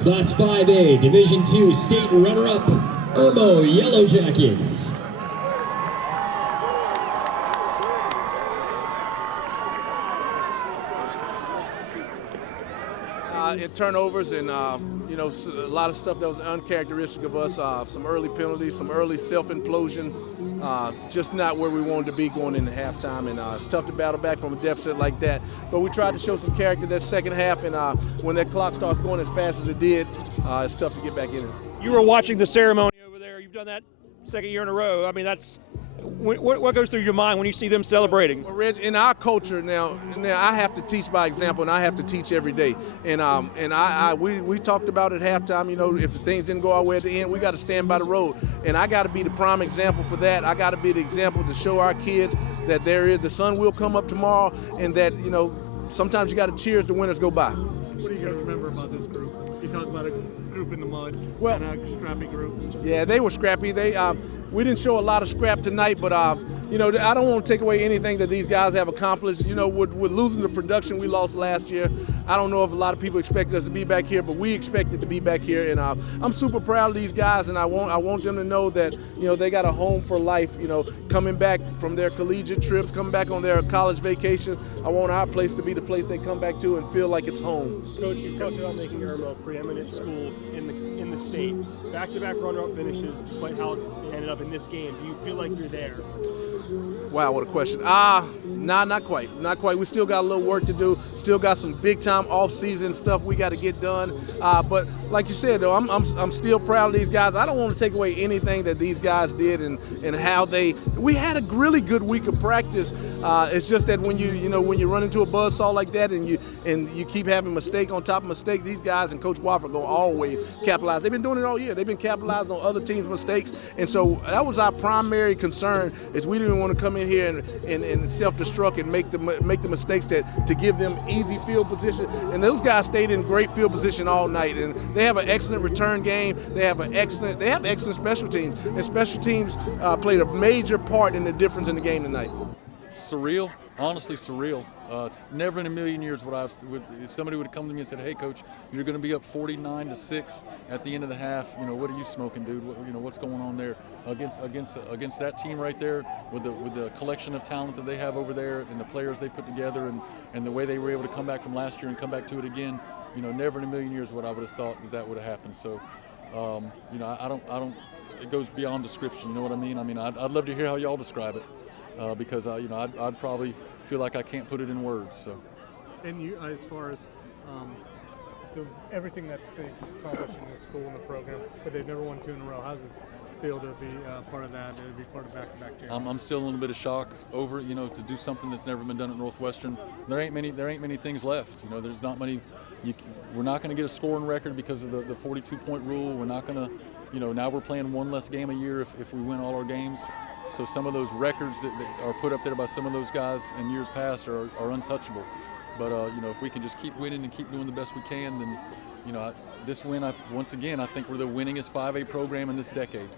Class 5A, Division II state runner-up, Irmo Yellow Jackets. In turnovers and you know, a lot of stuff that was uncharacteristic of us. Some early penalties, some early self-implosion. Just not where we wanted to be going into halftime, and it's tough to battle back from a deficit like that. But we tried to show some character that second half, and when that clock starts going as fast as it did, it's tough to get back in it. You were watching the ceremony over there. You've done that second year in a row. I mean, that's what goes through your mind when you see them celebrating? Well, Reg, in our culture now I have to teach by example, and I have to teach every day. And we talked about at halftime, you know, if things didn't go our way at the end, we got to stand by the road. And I got to be the prime example for that. I got to be the example to show our kids that the sun will come up tomorrow, and that, you know, sometimes you got to cheer as the winners go by. What do you guys remember about this group? You talk about a group in the mud, well, and a scrappy group. Yeah, they were scrappy. We didn't show a lot of scrap tonight, but you know, I don't want to take away anything that these guys have accomplished. You know, with losing the production we lost last year, I don't know if a lot of people expected us to be back here, but we expected to be back here, and I'm super proud of these guys, and I want them to know that, you know, they got a home for life. You know, coming back from their collegiate trips, coming back on their college vacations. I want our place to be the place they come back to and feel like it's home. Coach, you talked about making Irmo a preeminent school in the state. Back-to-back runner-up finishes, despite how it ended up in this game. Do you feel like you're there? Wow, what a question. Nah, not quite. Not quite. We still got a little work to do. Still got some big-time off-season stuff we got to get done. But like you said, though, I'm still proud of these guys. I don't want to take away anything that these guys did and how we had a really good week of practice. It's just that when you run into a buzzsaw like that and you keep having mistake on top of mistake, these guys and Coach Watford going to always capitalize. They've been doing it all year. They've been capitalizing on other teams' mistakes, and so that was our primary concern. Is we didn't want to come in here and self-destruct and make the mistakes to give them easy field position. And those guys stayed in great field position all night, and they have an excellent return game. They have excellent special teams, and special teams played a major part in the difference in the game tonight. Surreal, honestly surreal. Never in a million years if somebody would have come to me and said, "Hey, Coach, you're going to be up 49-6 at the end of the half. You know, what are you smoking, dude? What's going on there against that team right there with the collection of talent that they have over there and the players they put together and the way they were able to come back from last year and come back to it again. You know, never in a million years would I would have thought that would have happened. So, you know, I don't. It goes beyond description. You know what I mean? I mean, I'd love to hear how y'all describe it. Because you know, I'd probably feel like I can't put it in words. So, And you, as far as everything that they've accomplished in the school and the program, but they've never won 2 in a row. How does it feel to be part of that? To be part of back-to-back champions? I'm still in a little bit of shock over it. You know, to do something that's never been done at Northwestern. There ain't many things left. You know, there's not many. We're not going to get a scoring record because of the 42-point rule. We're not going to. You know, now we're playing one less game a year if we win all our games. So some of those records that are put up there by some of those guys in years past are untouchable. But you know, if we can just keep winning and keep doing the best we can, then, you know, this win, once again, I think we're the winningest 5A program in this decade.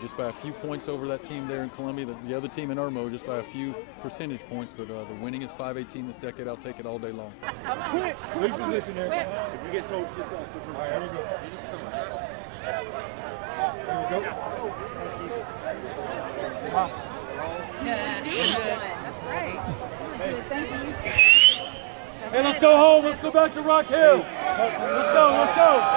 Just by a few points over that team there in Columbia, the other team in Irmo, just by a few percentage points. But the winningest 5A team this decade, I'll take it all day long. Lead position there. If you get told, kick off. All right, here we go. You just come on. There we go. That's right. Thank you. Hey, let's go home. Let's go back to Rock Hill. Let's go.